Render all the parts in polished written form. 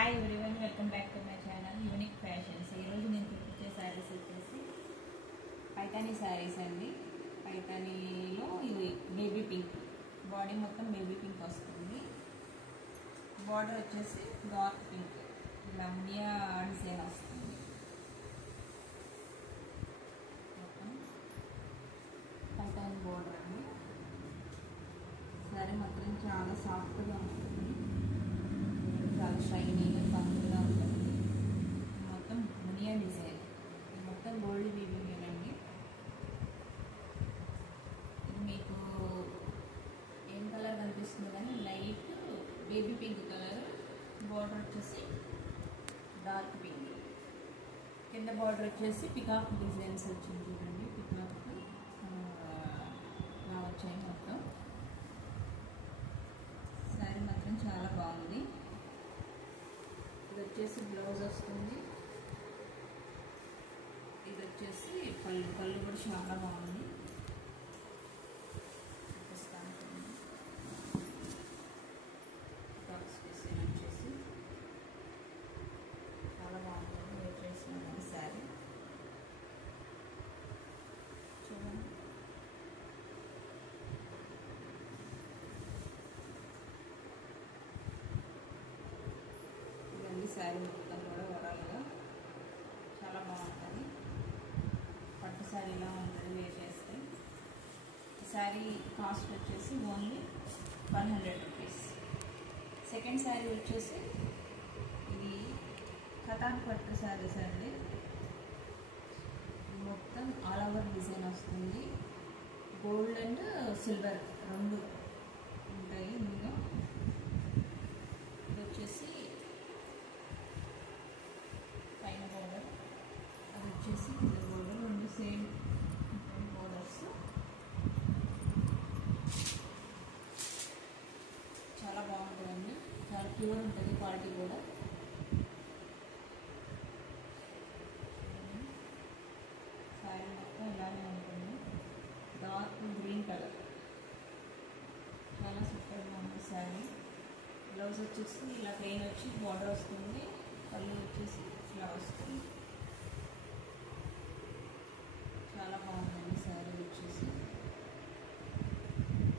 Hi everyone, welcome back to my channel unique fashions. ఈరోజు నేను చూపించే శారీస్ వచ్చేసి పైతానీ శారీస్ అండి. పైతానీలో ఇది బేబీ పింక్, బాడీ మొత్తం బేబీ పింక్ వస్తుంది. బార్డర్ వచ్చేసి డార్క్ పింక్, ఇలా మునియా డిజైన్ వస్తుంది. మొత్తం పైతానీ బార్డర్ అండి. శారీ మాత్రం చాలా సాఫ్ట్గా ఉంటుంది, చాలా షైనీగా కంఫర్ట్గా ఉంటుంది. మొత్తం మునియా డిజైన్, మొత్తం గోల్డ్ వీవింగ్ అండి. ఇది మీకు ఏం కలర్ కనిపిస్తుంది కానీ light baby pink colour. Border వచ్చేసి డార్క్ పింక్, కింద బార్డర్ వచ్చేసి పికాక్ డిజైన్స్ వచ్చింది చూడండి. పికాక్ ఇలా వచ్చాయి మొత్తం. శారీ మాత్రం చాలా బాగుంది. ఇది వచ్చేసి బ్లౌజ్ వస్తుంది. ఇది వచ్చేసి పళ్ళు కూడా చాలా బాగుంది. వచ్చేసి చాలా బాగుంటుంది. వెయిట్ చేస్తున్నాను శారీ చూడండి. శారీ మొత్తం కూడా ఓవరాల్గా చాలా బాగుంటుంది. పట్టు శారీలా ఉంటుంది వేర్ చేస్తే. శారీ కాస్ట్ వచ్చేసి ఓన్లీ 100 రూపీస్. సెకండ్ శారీ వచ్చేసి ఇది కతాన్ పట్టు శారీస్ అండి. మొత్తం ఆల్ ఓవర్ డిజైన్ వస్తుంది. గోల్డ్ అండ్ సిల్వర్ రెండు ఉంటాయి ఇందులో. ఇది వచ్చేసి పైన బోర్డర్, అది వచ్చేసి కింద బోర్డర్, రెండు సేమ్ బోర్డర్స్. చాలా బాగుంటుందండి, చాలా ప్యూర్ ఉంటుంది క్వాలిటీ కూడా. శారీ మొత్తం ఇలానే ఉంటుంది. డార్క్ గ్రీన్ కలర్, చాలా సూపర్గా ఉంది శారీ. బ్లౌజ్ వచ్చేసి ఇలా ప్లెయిన్ వచ్చి బోర్డర్ వస్తుంది. పళ్ళు వచ్చేసి ఇలా వస్తుంది. చాలా బాగుందండి శారీ వచ్చేసి.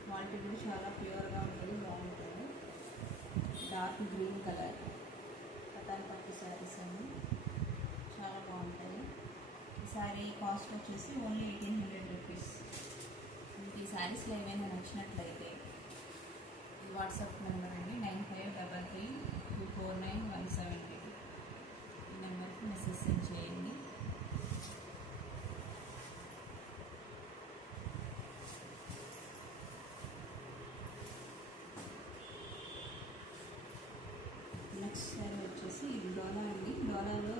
క్వాలిటీ కూడా చాలా ప్యూర్గా ఉంటుంది, బాగుంటుంది. డార్క్ గ్రీన్ కలర్ కతాన్ పట్టు శారీస్ అండి, చాలా బాగుంటాయి. ఈ శారీ కాస్ట్ వచ్చేసి ఓన్లీ 1800 రూపీస్. మీకు ఈ శారీస్లో ఏమైనా నచ్చినట్లయితే ఈ వాట్సాప్ నెంబర్ అండి 9533249172. ఈ నెంబర్కి మెసేజ్ సెండ్ చేయండి. నెక్స్ట్ శారీ వచ్చేసి ఇది డోలా అండి. డోలాలో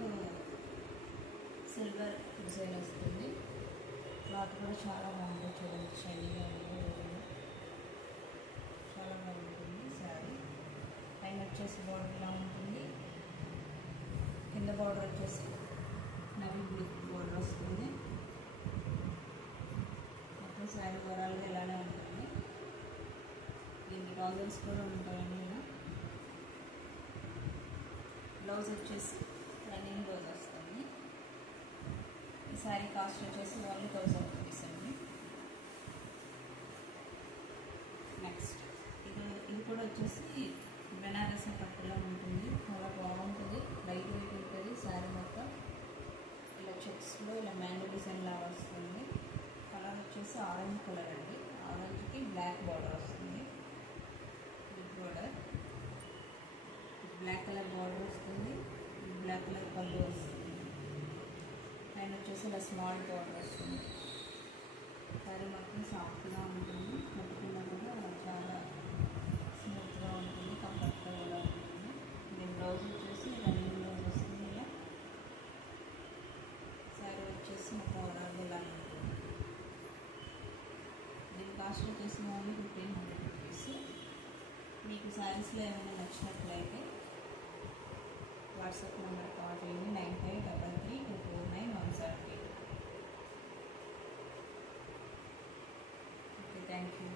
సిల్వర్ డిజైన్ వస్తుంది. క్లాత్ కూడా చాలా బాగుంది చూడండి, షైనీగా ఉంది, చాలా బాగుంటుంది శారీ. పైన వచ్చేసి బార్డర్ ఇలా ఉంటుంది. కింద బార్డర్ వచ్చేసి నవీ బ్లూ బార్డర్ వస్తుంది. మొత్తం శారీ ఓవరాల్గా ఇలానే ఉంటుంది. దీనికి టాజల్స్ కూడా ఉంటాయండి. ఇలా బ్లౌజ్ వచ్చేసి రన్నింగ్ బ్లౌజ్ వస్తుంది. ఈ శారీ కాస్ట్ వచ్చేసి ఓన్లీ 1000 రూపీస్ అండి. నెక్స్ట్ ఇది కూడా వచ్చేసి బెనారస్ పట్టులో ఉంటుంది. చాలా బాగుంటుంది, లైట్ వెయిట్ ఉంటుంది. శారీ మొత్తం ఇలా చెక్స్లో ఇలా మ్యాంగో డిజైన్ లాగా వస్తుంది. కలర్ వచ్చేసి ఆరెంజ్ కలర్ అండి. ఆరెంజ్కి బ్లాక్ బార్డర్ వస్తుంది. Big border, black colour border వస్తుంది. బ్లాక్ కలర్ పళ్ళు వస్తుంది. పైన వచ్చేసి ఇలా స్మాల్ బార్డర్ వస్తుంది. శారీ మొత్తం సాఫ్ట్గా ఉంటుంది. పట్టుకున్నా కూడా చాలా స్మూత్గా ఉంటుంది, కంఫర్ట్గా కూడా ఉంటుంది. దీని బ్లౌజ్ వచ్చేసి రన్నింగ్ బ్లౌజ్ వస్తుంది. ఇలా శారీ వచ్చేసి మొత్తం ఓవరాల్గా ఇలా ఉంటుంది. దీని కాస్ట్ వచ్చేసి ఓన్లీ 1500 రూపీస్. మీకు శారీస్లో ఏమైనా నచ్చినట్లయితే వాట్సాప్ నెంబర్ కాల్ చేయండి 9533249172. Okay, thank you.